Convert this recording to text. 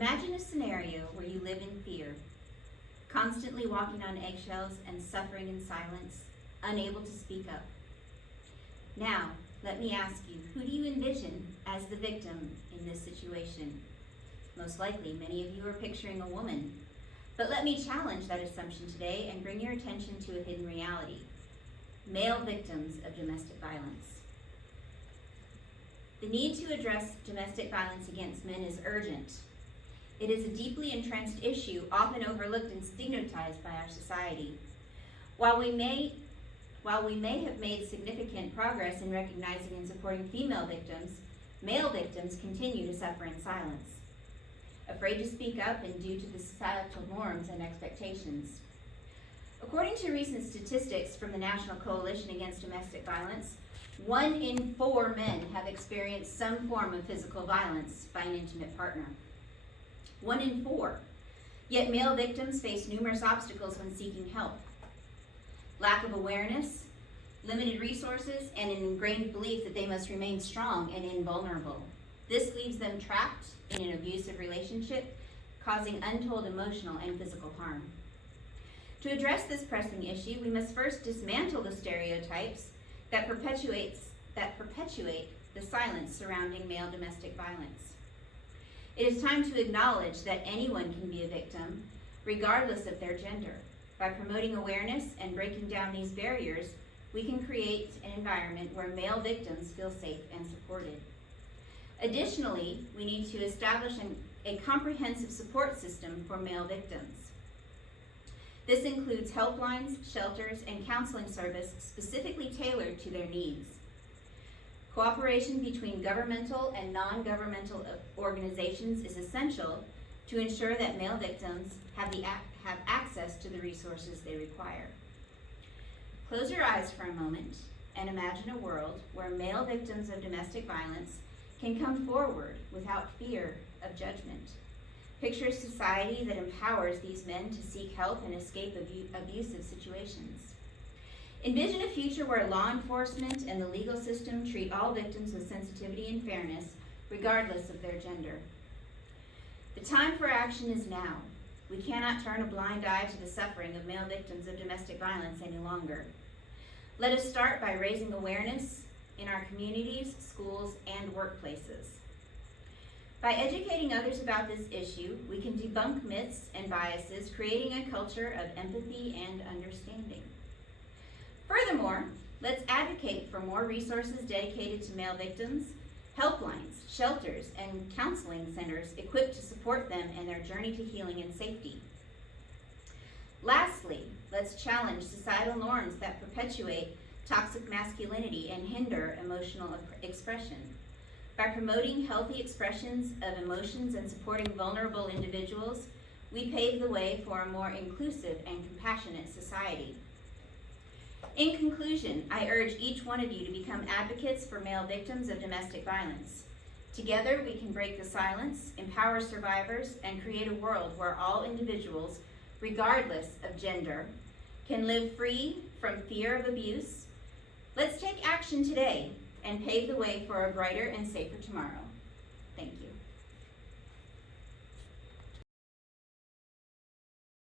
Imagine a scenario where you live in fear, constantly walking on eggshells and suffering in silence, unable to speak up. Now, let me ask you, who do you envision as the victim in this situation? Most likely, many of you are picturing a woman. But let me challenge that assumption today and bring your attention to a hidden reality: male victims of domestic violence. The need to address domestic violence against men is urgent. It is a deeply entrenched issue, often overlooked and stigmatized by our society. While we may have made significant progress in recognizing and supporting female victims, male victims continue to suffer in silence, afraid to speak up and due to the societal norms and expectations. According to recent statistics from the National Coalition Against Domestic Violence, 1 in 4 men have experienced some form of physical violence by an intimate partner. 1 in 4. Yet male victims face numerous obstacles when seeking help. Lack of awareness, limited resources, and an ingrained belief that they must remain strong and invulnerable. This leaves them trapped in an abusive relationship, causing untold emotional and physical harm. To address this pressing issue, we must first dismantle the stereotypes that perpetuate the silence surrounding male domestic violence. It is time to acknowledge that anyone can be a victim, regardless of their gender. By promoting awareness and breaking down these barriers, we can create an environment where male victims feel safe and supported. Additionally, we need to establish a comprehensive support system for male victims. This includes helplines, shelters, and counseling service specifically tailored to their needs. Cooperation between governmental and non-governmental organizations is essential to ensure that male victims have access to the resources they require. Close your eyes for a moment and imagine a world where male victims of domestic violence can come forward without fear of judgment. Picture a society that empowers these men to seek help and escape abusive situations. Envision a future where law enforcement and the legal system treat all victims with sensitivity and fairness, regardless of their gender. The time for action is now. We cannot turn a blind eye to the suffering of male victims of domestic violence any longer. Let us start by raising awareness in our communities, schools, and workplaces. By educating others about this issue, we can debunk myths and biases, creating a culture of empathy and understanding. Furthermore, let's advocate for more resources dedicated to male victims, helplines, shelters, and counseling centers equipped to support them in their journey to healing and safety. Lastly, let's challenge societal norms that perpetuate toxic masculinity and hinder emotional expression. By promoting healthy expressions of emotions and supporting vulnerable individuals, we pave the way for a more inclusive and compassionate society. In conclusion, I urge each one of you to become advocates for male victims of domestic violence. Together, we can break the silence, empower survivors, and create a world where all individuals, regardless of gender, can live free from fear of abuse. Let's take action today and pave the way for a brighter and safer tomorrow. Thank you.